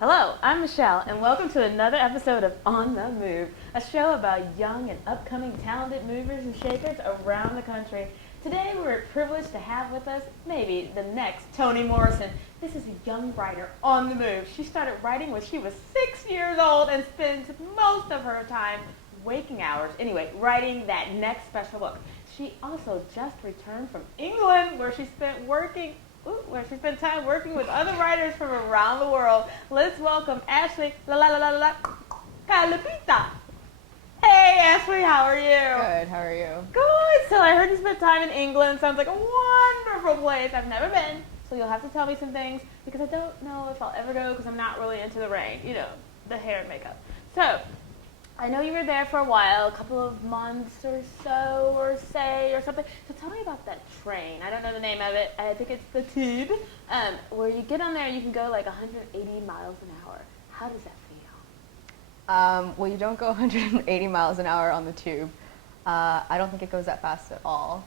Hello, I'm Michelle, and welcome to another episode of On the Move, a show about young and upcoming talented movers and shakers around the country. Today, we're privileged to have with us maybe the next Toni Morrison. This is a young writer on the move. She started writing when she was 6 years old and spends most of her time waking hours, writing that next special book. She also just returned from England, where she spent time working with other writers from around the world. Let's welcome Ashley Calapita. Hey, Ashley, how are you? Good, how are you? Good. So I heard you spent time in England. Sounds like a wonderful place. I've never been, so you'll have to tell me some things because I don't know if I'll ever go because I'm not really into the rain, the hair and makeup. So I know you were there for a while, a couple of months or so, or something. So tell me about that train. I don't know the name of it. I think it's the Tube. Where you get on there, you can go like 180 miles an hour. How does that feel? Well, you don't go 180 miles an hour on the Tube. I don't think it goes that fast at all.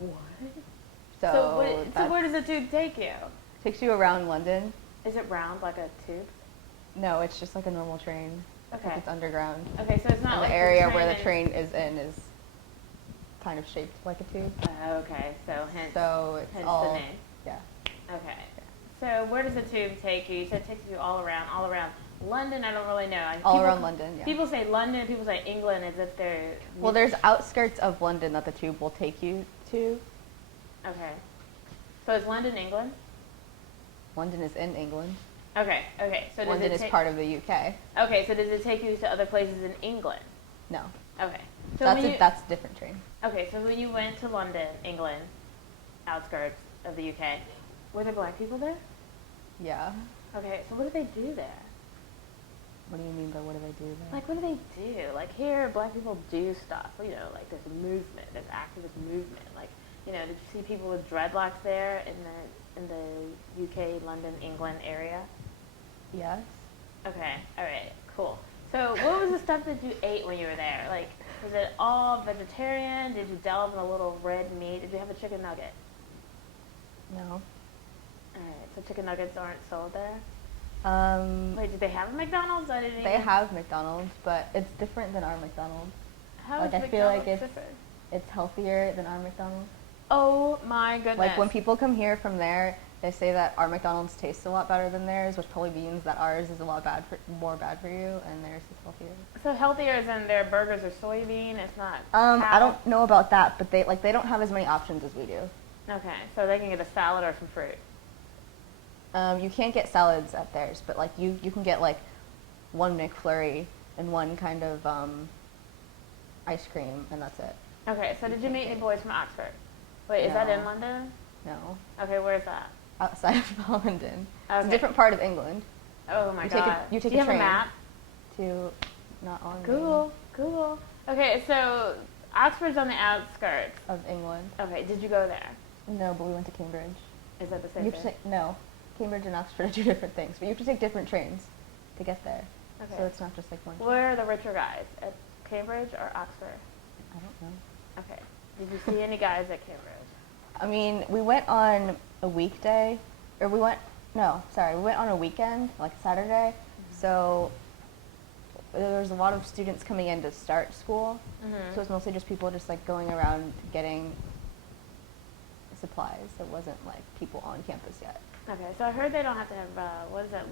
What? So where does the Tube take you? Takes you around London. Is it round like a tube? No, it's just like a normal train. Okay. Like it's underground. Okay, so it's not and like the area where the train is in is kind of shaped like a tube. Okay, so hence it's all, the name. Yeah. Okay. So where does the Tube take you? You said it takes you all around London. I don't really know. Around London, yeah. People say London, people say England as if they're... Well, there's outskirts of London that the Tube will take you to. Okay. So is London England? London is in England. Okay. So London is part of the UK. Okay, so does it take you to other places in England? No. Okay. So that's a different train. Okay, so when you went to London, England, outskirts of the UK, were there black people there? Yeah. Okay, so what do they do there? What do you mean by what do they do there? Like, what do they do? Like, here, black people do stuff. Like, there's a movement, there's activist movement. Like, did you see people with dreadlocks there in the UK, London, England area? Yes. Okay, all right, cool. So what was the stuff that you ate when you were there? Like, was it all vegetarian? Did you delve in a little red meat? Did you have a chicken nugget? No. All right, so chicken nuggets aren't sold there? Wait, did they have a McDonald's? They have McDonald's, but it's different than our McDonald's. How is I feel like different? it's healthier than our McDonald's. Oh my goodness. Like when people come here from there, they say that our McDonald's tastes a lot better than theirs, which probably means that ours is a lot more bad for you, and theirs is healthier. So healthier as in their burgers are soybean? It's not. I don't know about that, but they don't have as many options as we do. Okay, so they can get a salad or some fruit. You can't get salads at theirs, but like you can get like one McFlurry and one kind of ice cream, and that's it. Okay, so did you meet any boys from Oxford? Wait, is that in London? No. Okay, where's that? Outside of London. Okay. It's a different part of England. Oh my god. You take Do you a train. have a map? To not on Google. Okay, so Oxford's on the outskirts of England. Okay, did you go there? No, but we went to Cambridge. Is that the same thing? No. Cambridge and Oxford are two different things, but you have to take different trains to get there. Okay. So it's not just like one train. Where are the richer guys? At Cambridge or Oxford? I don't know. Okay. Did you see any guys at Cambridge? I mean, we went on a weekday, we went on a weekend, like Saturday, so there was a lot of students coming in to start school, so it's mostly just people just like going around getting supplies. It wasn't like people on campus yet. Okay, so I heard they don't have to have,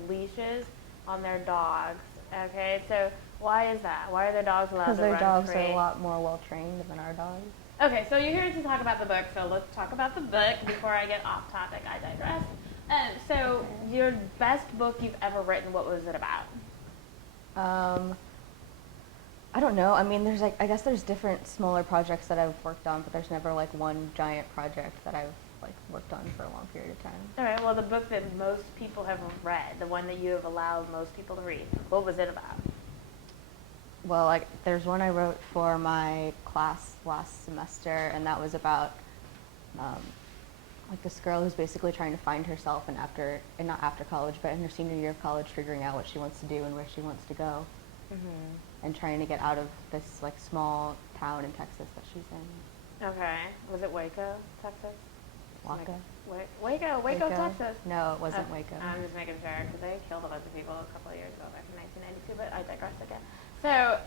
leashes on their dogs. Okay, so why is that? Why are their dogs allowed to run free? Because their dogs are a lot more well-trained than our dogs. Okay, so you're here to talk about the book, so let's talk about the book before I get off topic. I digress. So your best book you've ever written, what was it about? I don't know. I mean, I guess there's different smaller projects that I've worked on, but there's never like one giant project that I've like worked on for a long period of time. All right, well, the book that most people have read, the one that you have allowed most people to read, what was it about? Well, there's one I wrote for my class last semester, and that was about this girl who's basically trying to find herself, and not after college, but in her senior year of college, figuring out what she wants to do and where she wants to go, and trying to get out of this small town in Texas that she's in. Okay, was it Waco, Texas? Waco. Waco, Texas. No, it wasn't Waco. I'm just making sure because they killed a bunch of people a couple of years ago, back in 1992. But I digress again. So,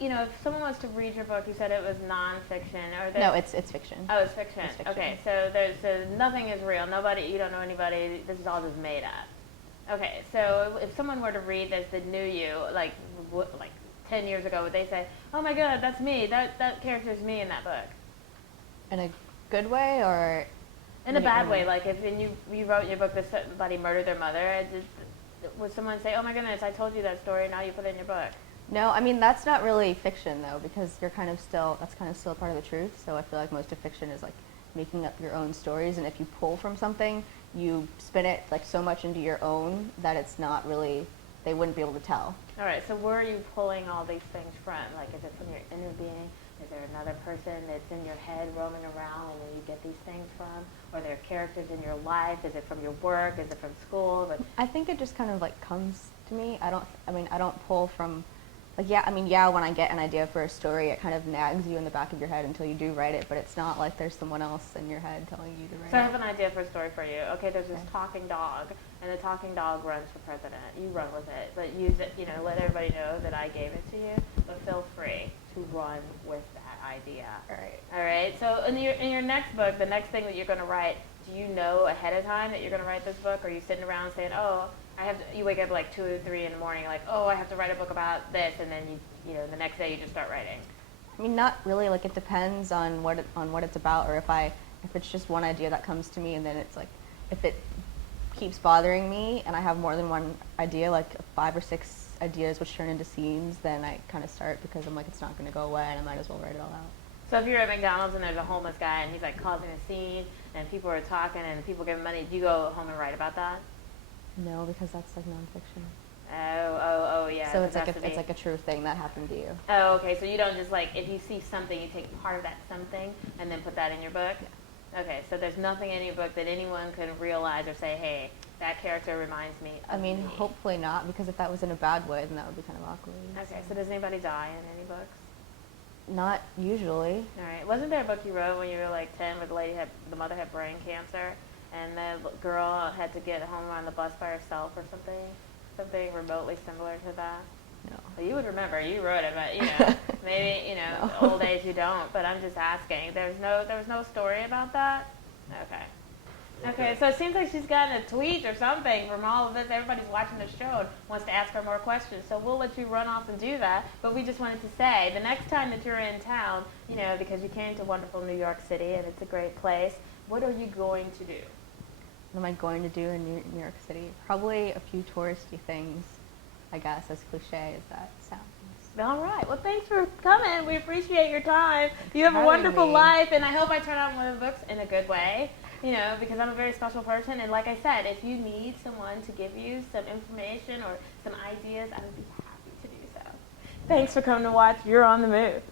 if someone wants to read your book, you said it was nonfiction, or No, it's fiction. Oh, it's fiction. It's fiction. Okay, so nothing is real. You don't know anybody. This is all just made up. Okay, so if someone were to read this that knew you, like 10 years ago, would they say, "Oh my God, that's me. That character's me in that book"? In a good way or in a bad way? Like if you wrote in your book that somebody murdered their mother, would someone say, "Oh my goodness, I told you that story. Now you put it in your book"? No, I mean that's not really fiction though, because that's kind of still part of the truth. So I feel like most of fiction is like making up your own stories, and if you pull from something, you spin it like so much into your own that it's not really, they wouldn't be able to tell. All right, so where are you pulling all these things from? Like, is it from your inner being? Is there another person that's in your head roaming around and where you get these things from? Are there characters in your life? Is it from your work? Is it from school? But I think it just kind of like comes to me. I don't pull from, when I get an idea for a story, it kind of nags you in the back of your head until you do write it, but it's not like there's someone else in your head telling you to write it. So I have an idea for a story for you. Okay, there's this talking dog, and the talking dog runs for president. You run with it, but use it, let everybody know that I gave it to you, but feel free to run with that idea. All right, so in your next book, the next thing that you're going to write, do you know ahead of time that you're going to write this book? Or are you sitting around saying, you wake up like 2 or 3 in the morning, like, I have to write a book about this, and then the next day you just start writing? I mean, not really. Like, it depends on what it's about, or if it's just one idea that comes to me, and then it's like, if it keeps bothering me, and I have more than one idea, like 5 or 6 ideas which turn into scenes, then I kind of start, because I'm like, it's not going to go away, and I might as well write it all out. So if you're at McDonald's and there's a homeless guy and he's like causing a scene and people are talking and people give him money, do you go home and write about that? No, because that's like nonfiction. Oh, yeah. So it's like a true thing that happened to you. Oh, okay. So you don't just if you see something, you take part of that something and then put that in your book? Yeah. Okay, so there's nothing in your book that anyone can realize or say, hey, that character reminds me of me. Hopefully not, because if that was in a bad way, then that would be kind of awkward. Okay, so does anybody die in any books? Not usually. All right. Wasn't there a book you wrote when you were like 10 where the mother had brain cancer and the girl had to get home on the bus by herself or something? Something remotely similar to that? No. Well, you would remember. You wrote it, but maybe No. Old age you don't. But I'm just asking. There was no story about that. Okay, so it seems like she's gotten a tweet or something from all of this. Everybody's watching the show and wants to ask her more questions. So we'll let you run off and do that. But we just wanted to say, the next time that you're in town, because you came to wonderful New York City and it's a great place, what are you going to do? What am I going to do in New York City? Probably a few touristy things, I guess, as cliche as that sounds. All right. Well, thanks for coming. We appreciate your time. You have a wonderful life, and I hope I turn out one of the books in a good way, because I'm a very special person. And like I said, if you need someone to give you some information or some ideas, I would be happy to do so. Thanks for coming to watch You're on the Move.